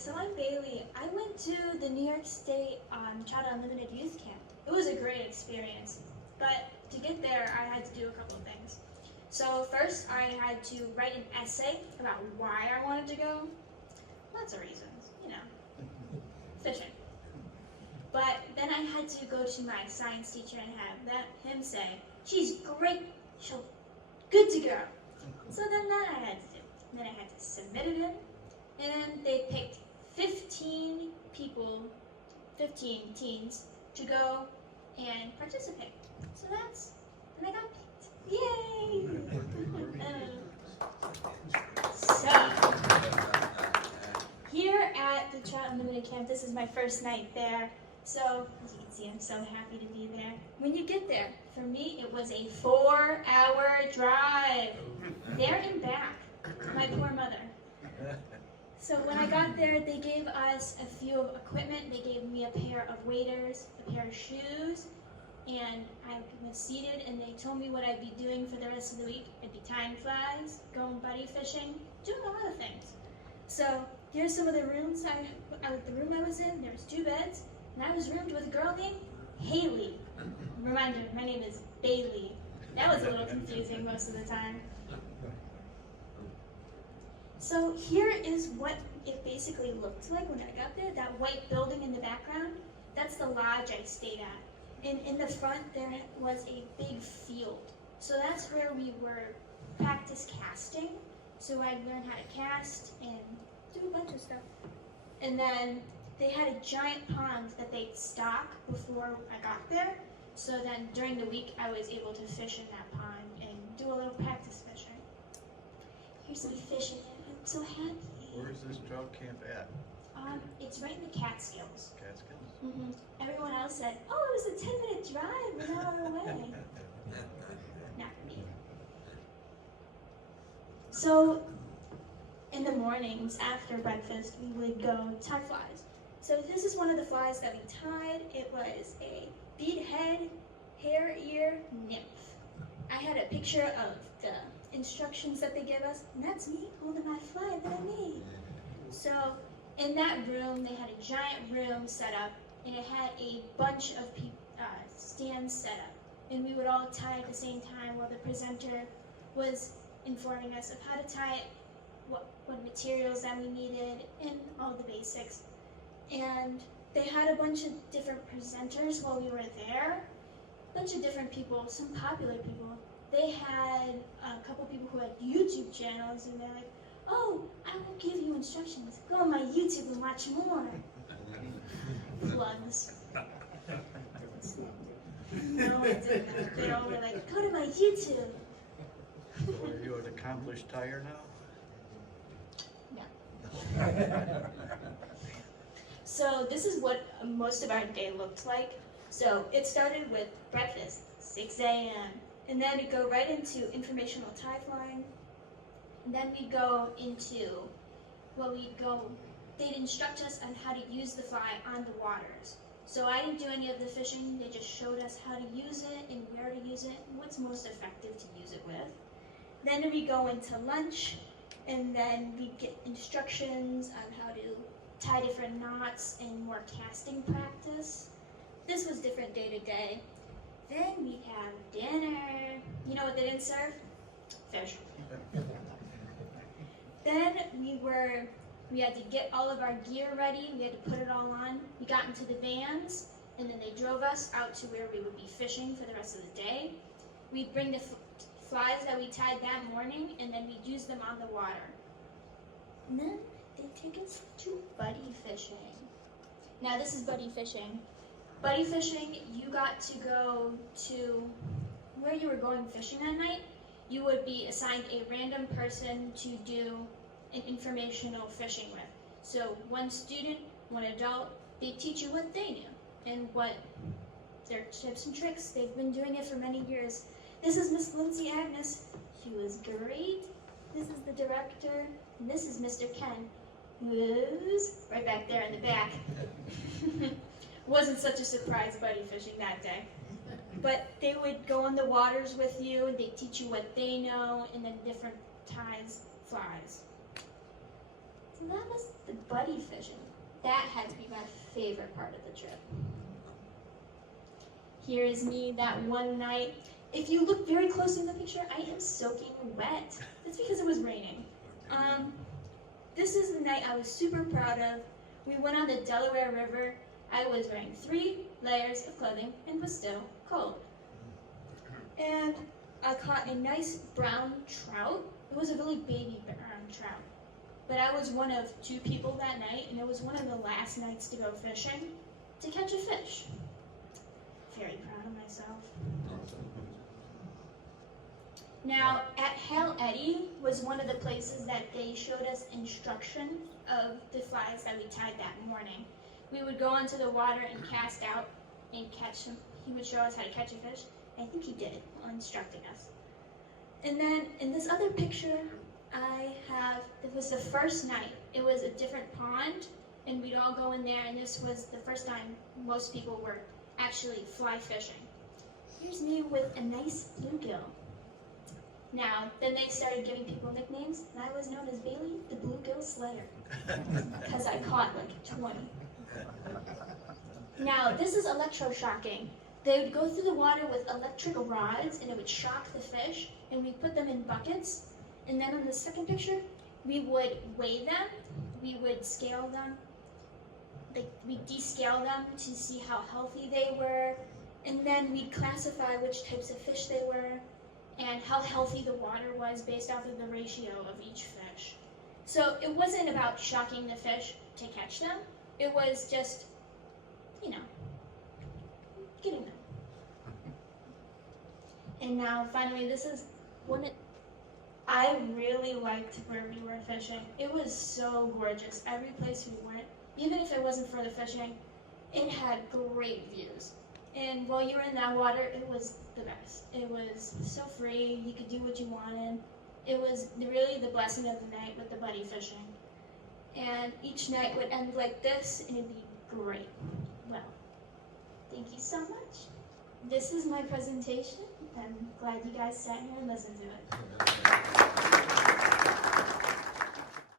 so I'm Bailey. I went to the New York State Trout Unlimited Youth Camp. It was a great experience, but to get there, I had to do a couple of things. So first, I had to write an essay about why I wanted to go. Lots of reasons, you know, fishing. But then I had to go to my science teacher and have him say, "She's great, she'll good to go." So then that I had to do. And then I had to submit it in, and they picked 15 people, 15 teens, to go and participate. So and I got picked. Yay! So, here at the Trout Unlimited Camp, this is my first night there. So, as you can see, I'm so happy to be there. When you get there, for me, it was a 4-hour drive. There and back. My poor mother. So when I got there, they gave us a few of equipment. They gave me a pair of waders, a pair of shoes, and I was seated, and they told me what I'd be doing for the rest of the week. I'd be tying flies, going buddy fishing, doing a lot of things. So here's some of the rooms. The room I was in, there was 2 beds, and I was roomed with a girl named Haley. Reminder, my name is Bailey. That was a little confusing most of the time. So here is what it basically looked like when I got there. That white building in the background, that's the lodge I stayed at. And in the front there was a big field. So that's where we were practice casting. So I'd learn how to cast and do a bunch of stuff. And then they had a giant pond that they'd stock before I got there. So then during the week I was able to fish in that pond and do a little practice fishing. Here's me fishing. I'm so happy. Where is this trout camp at? It's right in the Catskills. Catskills? Mm-hmm. Everyone else said, "Oh, it was a 10-minute drive, an hour away." Not me. So, in the mornings after breakfast, we would go tie flies. So this is one of the flies that we tied. It was a bead head, hair ear nymph. I had a picture of the instructions that they give us, and that's me holding my fly that I made. So in that room, they had a giant room set up, and it had a bunch of stands set up, and we would all tie at the same time while the presenter was informing us of how to tie it, what materials that we needed, and all the basics. And they had a bunch of different presenters while we were there, a bunch of different people, some popular people. They had a couple people who had YouTube channels, and they're like, "Oh, I will give you instructions. Go on my YouTube and watch more." Plugs. No, I didn't. They all were like, "Go to my YouTube." So are you an accomplished tyer now? Yeah. So this is what most of our day looked like. So it started with breakfast, 6 a.m. And then we'd go right into informational tie flying. And then we'd go into, they'd instruct us on how to use the fly on the waters. So I didn't do any of the fishing, they just showed us how to use it and where to use it and what's most effective to use it with. Then we go into lunch, and then we get instructions on how to tie different knots and more casting practice. This was different day to day. Then we'd have dinner. You know what they didn't serve? Fish. Then we had to get all of our gear ready. We had to put it all on. We got into the vans, and then they drove us out to where we would be fishing for the rest of the day. We'd bring the flies that we tied that morning, and then we'd use them on the water. And then they'd take us to buddy fishing. Now this is buddy fishing. Buddy fishing, you got to go to where you were going fishing that night. You would be assigned a random person to do an informational fishing with. So one student, one adult, they teach you what they knew and what their tips and tricks. They've been doing it for many years. This is Miss Lindsay Agnes. She was great. This is the director, and this is Mr. Ken, who's right back there in the back. Wasn't such a surprise buddy fishing that day. But they would go on the waters with you, and they'd teach you what they know, and then different ties, flies. So that was the buddy fishing. That had to be my favorite part of the trip. Here is me that one night. If you look very closely in the picture, I am soaking wet. That's because it was raining. This is the night I was super proud of. We went on the Delaware River. I was wearing 3 layers of clothing and was still cold. And I caught a nice brown trout. It was a really baby brown trout. But I was one of 2 people that night, and it was one of the last nights to go fishing to catch a fish. Very proud of myself. Now, at Hale Eddy was one of the places that they showed us instruction of the flies that we tied that morning. We would go onto the water and cast out and catch them. He would show us how to catch a fish. I think he did, while instructing us. And then in this other picture, it was the first night. It was a different pond, and we'd all go in there, and this was the first time most people were actually fly fishing. Here's me with a nice bluegill. Now, then they started giving people nicknames, and I was known as Bailey the Bluegill Slayer, because I caught like 20. Now, this is electroshocking. They would go through the water with electric rods, and it would shock the fish, and we put them in buckets. And then on the second picture, we would weigh them, we would scale them, we descale them to see how healthy they were, and then we'd classify which types of fish they were, and how healthy the water was based off of the ratio of each fish. So it wasn't about shocking the fish to catch them, it was just, getting them. And now finally, this is one I really liked where we were fishing. It was so gorgeous. Every place we went, even if it wasn't for the fishing, it had great views. And while you were in that water, it was the best. It was so free, you could do what you wanted. It was really the blessing of the night with the buddy fishing. And each night would end like this, and it'd be great. Well, thank you so much. This is my presentation. I'm glad you guys sat here and listened to it.